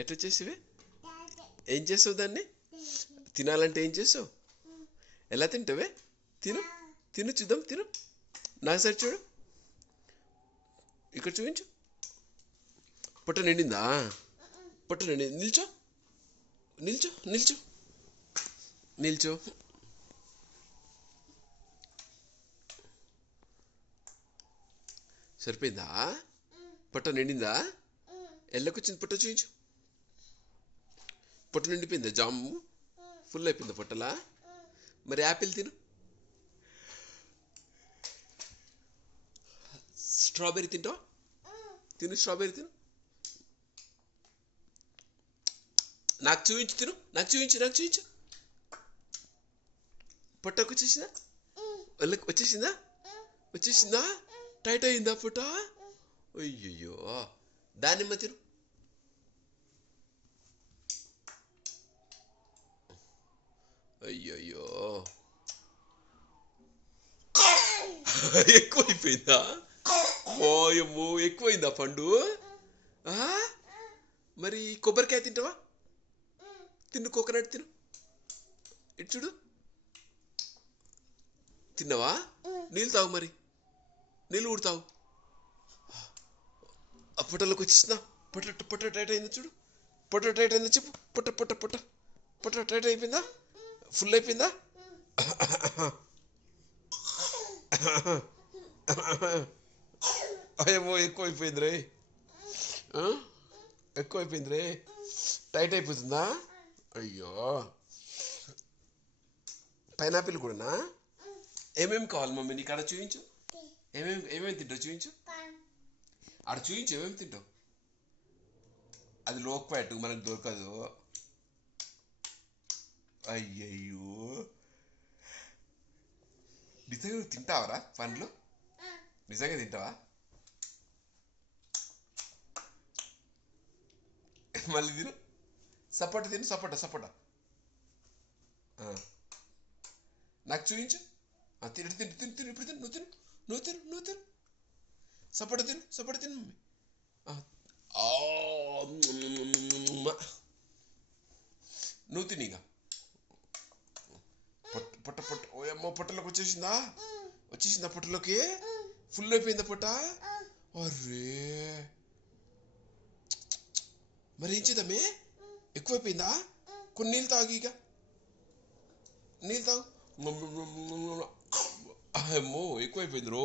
ఎట్లా చేసివే? ఏం చేసావు దాన్ని? తినాలంటే ఏం చేసావు? ఎలా తింటావే? తిను తిను చూద్దాం, తిను. నాకు సరి చూడు, ఇక్కడ చూపించు. పొట్ట నిండిందా? పొట్ట నిండింది. నిల్చో నిల్చో నిల్చో నిల్చో. సరిపోయిందా? పొట్ట నిండిందా? ఎల్లకొచ్చింది పొట్ట చూపించు. పొట్ట నిండిపోయిందా? జాము ఫుల్ అయిపోయిందా పొట్టలా? మరి యాపిల్ తిను. స్ట్రాబెర్రీ తింటావా? తిను, స్ట్రాబెర్రీ తిను. నాకు చూపించు, తిను. నాకు చూపించు. పొట్టకు వచ్చేసిందా? వాళ్ళకి వచ్చేసిందా? టైట్ అయిందా పొట్ట? అయ్యయ్యో. దానిమ్మ తిను. అయ్యయ్యో, ఎక్కువైపోయిందా? ఓయమ్మో, ఎక్కువైందా పండు? మరి కొబ్బరికాయ తింటావా? తిను, కోకోనట్ తిను. ఇటు చూడు. తిన్నావా? నీళ్ళు తాగు, మరి నీళ్ళు కూడా తాగు. ఆ పొట్టలోకి వచ్చేసిందా? పొట్ట టైట్ అయిందా చూడు. పొట్ట టైట్ అయిందా చెప్పు. పొట్ట టైట్ అయిపోయిందా? ఫుల్ అయిపోయిందా? అయ్యమ్మో, ఎక్కువైపోయింది రే. ఎక్కువైపోయింది రే. టైట్ అయిపోతుందా? అయ్యో. పైనాపిల్ కూడానా? ఏమేమి కావాలి మమ్మీ నీకు? ఆడ చూపించు. ఏమేమి తింటావు చూపించు. ఆడ చూపించు ఏమేమి తింటావు. అది లోక్పాట్ మనకు దొరకదు. అయ్యయ్యో, నిజంగా నువ్వు తింటావరా పండ్లు? నిజంగా తింటావా? మళ్ళీ తిను. సపోటా తిను. సపోటా నాకు చూపించు. తిను తిను తిను తిను. ఇప్పుడు తిను. నువ్వు తిను. సపోటా తిను మమ్మీ. నువ్వు తిని ఇక. పొట్ట ఓయమ్మో, పొట్టలోకి వచ్చేసిందా? పొట్టలోకి ఫుల్ అయిపోయిందా పొట్ట? అరే, మరి ఏం చేద్దామే? ఎక్కువైపోయిందా? కొన్ని నీళ్ళు తాగు ఇక. నీళ్ళు తాగు. అమ్మో, ఎక్కువైపోయింది రో.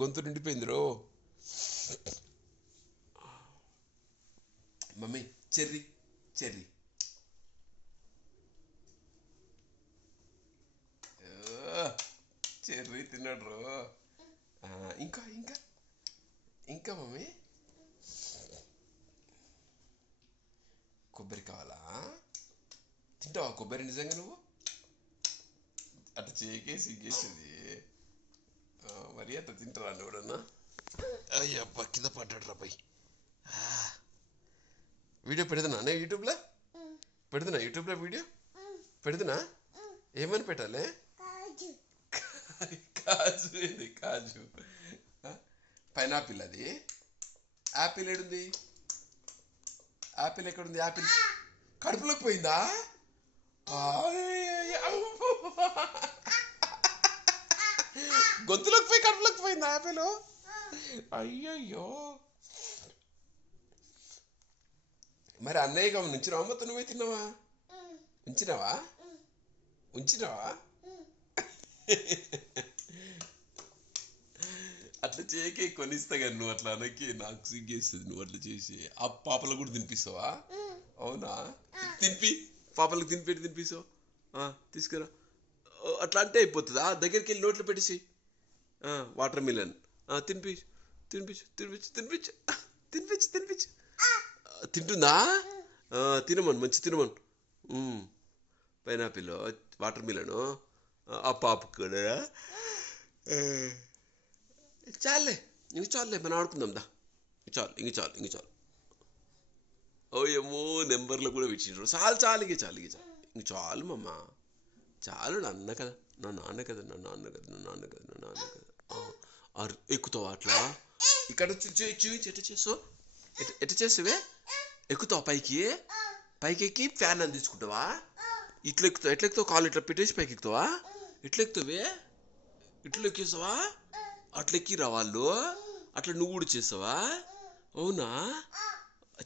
గొంతు నిండిపోయింది రో. మమ్మీ, చెర్రీ చెర్రీ తిన్నాడు రో. ఇంకా మమ్మీ, కొబ్బరి కావాలా? తింటావా కొబ్బరి నిజంగా నువ్వు? అట్లా సిగ్గేసేది. మరి అట్లా తింటారా ఎవడన్నా? అయ్యప్ప, కింద పడ్డాడు రా పై. వీడియో పెడుతున్నా యూట్యూబ్లో? వీడియో పెడుతున్నా. ఏమని పెట్టాలి? కాజు. పైనాపిల్ అది. యాపిల్ ఏడుంది? యాపిల్ ఎక్కడుంది? యాపిల్ కడుపులోకి పోయిందా? గొంతులోకి పోయి కడుపులోకి పోయిందా యాపిల్? అయ్యయ్యో. మరి అన్నయ్యగా ఉంచినావా? మొత్తం నువ్వే తిన్నావా? ఉంచినావా? అట్లా చేయకే, కొనిస్తా కానీ నువ్వు అట్లా అనకి. నాకు సిగ్గేస్తుంది నువ్వు అట్లా చేసి. ఆ పాపలకు కూడా తినిపిస్తావా? అవునా? పాపలకు తినిపిస్తావు. తీసుకురా. అట్లా అంటే అయిపోతుందా? దగ్గరికి వెళ్ళి నోట్లో పెట్టేసి. Water melon తినిపించు. తింటుందా? తినమను, మంచి తినమను. పైనాపిల్, వాటర్ మిలను, ఆ పాపకు కూడా. చాలే, మనం ఆడుకుందాం దా. ఇంక చాలు. ఓయమ్మో, నెంబర్లో కూడా పెట్టిండ్రు. చాలు. ఇంక చాలు మమ్మ. చాలు. నాన్న కదా. ఎక్కుతావా అట్లా? ఇక్కడ చూపించి ఎట్ట చేసావే? ఎక్కుతావా పైకి? పైకి ఎక్కి ఫ్యాన్ అందించుకుంటావా? ఇట్లా ఎక్కుతావు. ఎట్లా ఎక్కుతావు? కాలు ఇట్లా పెట్టేసి పైకి ఎక్కుతావా? ఎట్లా ఎక్కుతావే? ఇట్లా ఎక్కేసావా? అట్లా ఎక్కిరా వాళ్ళు? అట్లా నువ్వు కూడా చేసావా? అవునా?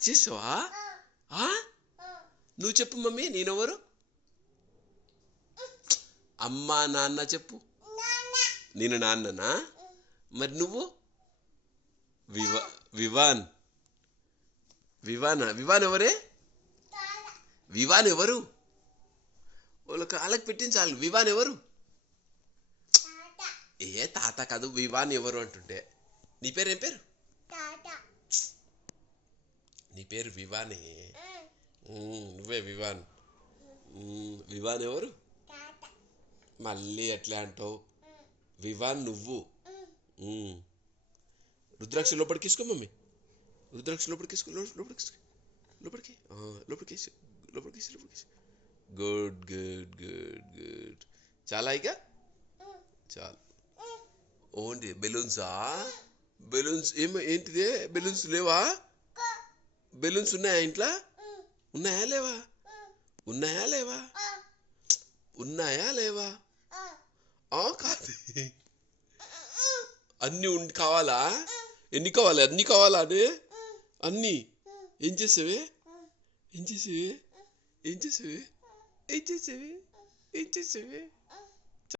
చేసావా? నువ్వు చెప్పు మమ్మీ, నేనెవరు? అమ్మా నాన్న చెప్పు. నేను నాన్ననా? మరి నువ్వు? వివాన్. వివాన్ ఎవరే? వివాన్ ఎవరు? వాళ్ళకి వాళ్ళకి పెట్టించాలి. వివాన్ ఎవరు? ఏ తాత కాదు, వివాన్ ఎవరు అంటుంటే. నీ పేరు ఏం పేరు? నీ పేరు వివానే. నువ్వే వివాన్. వివాన్ ఎవరు? మళ్ళీ ఎట్లా అంటావు? వివాన్ నువ్వు. రుద్రాక్ష లోపలికి తీసుకో మమ్మీ. రుద్రాక్ష లోపలికి తీసుకో. లోపలికి లోపలికి లోపలికి. Good good good good. చాలా ఇక చాలు. ఓన్లీ బెలూన్సా? బెలూన్స్ ఏంటిదే? బెలూన్స్ లేవా? బెలూన్స్ ఉన్నాయా ఇంట్లో? ఉన్నాయా లేవా? ఉన్నాయా లేవా? ఉన్నాయా లేవా? కాదు. అన్నీ కావాలా? ఎన్ని కావాలి? అన్నీ కావాలా? అదే అన్నీ. ఏం చేసావే? ఏం చేసావే? ఏం చేసావే? ఏం చేసావే? ఏం చేసావే?